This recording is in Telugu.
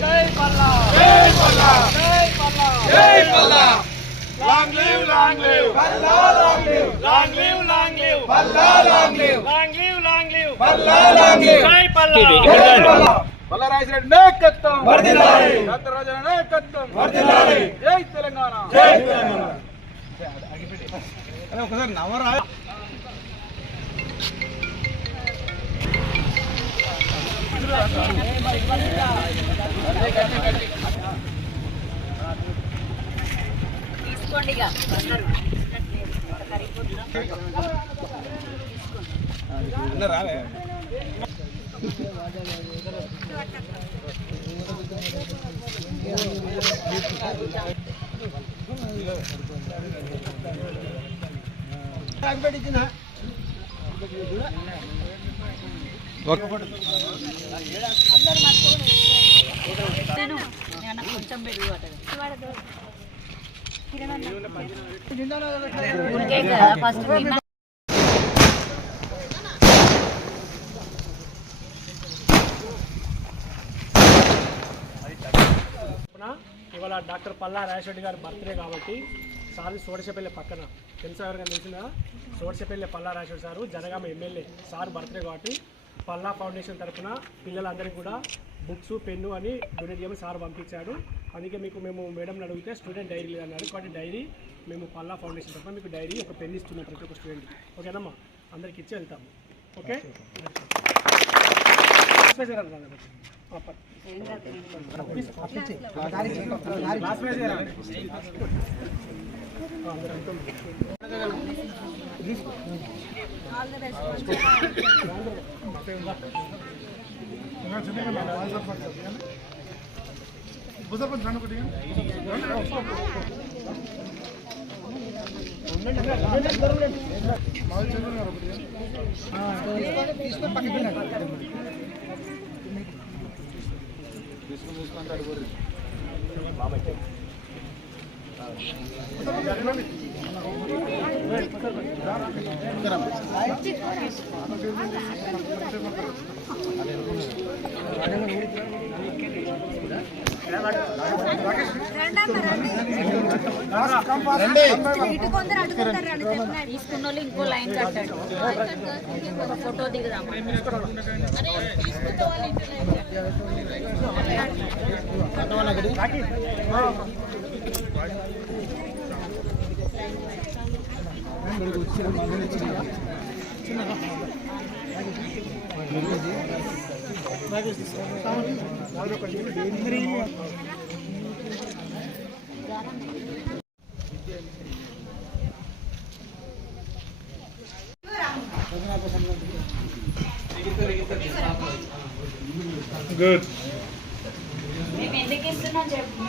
జై పల్లా జై పల్లా జై పల్లా జై Palla long live Palla long live Palla long live Palla long live జై పల్లా పల్లా రాజరెడ్డి నాయకత్వం వర్ధిల్లాలి డాక్టర్ రాజా నాయకత్వం వర్ధిల్లాలి జై తెలంగాణ జై తెలంగాణ అరే ఒకసారి నవరా తీసుకోండిగా రాలే కొంచెం ఫస్ట్ ఇవాళ డాక్టర్ పల్లా రాజశేఖర్ గారి బర్త్డే కాబట్టి సార్ సోడశపల్లి పక్కన తెలుసా ఎవరికైనా తెలిసిందా? Sodashapalli Palla Rajasekhar sir Jangaon MLA sir birthday కాబట్టి పల్లా ఫౌండేషన్ తరఫున పిల్లలందరికీ కూడా బుక్స్ పెన్ను అని డొనేట్ చేయమని సార్ పంపించాడు. అందుకే మేము మేడంని అడిగితే స్టూడెంట్ డైరీ అన్నారు కాబట్టి డైరీ మేము పల్లా ఫౌండేషన్ తరఫున మీకు డైరీ ఒక పెన్ ఇస్తున్నాం ప్రతి ఒక్క స్టూడెంట్. ఓకేనమ్మా, అందరికి ఇచ్చి వెళ్తాము. ఓకే తీసుకున్న వాళ్ళు ఇంకో లైన్ కట్టాడు. ఫోటో దిగుదాం. గుడ్. మేము ఎందుకు ఇస్తున్నాం చెప్పు.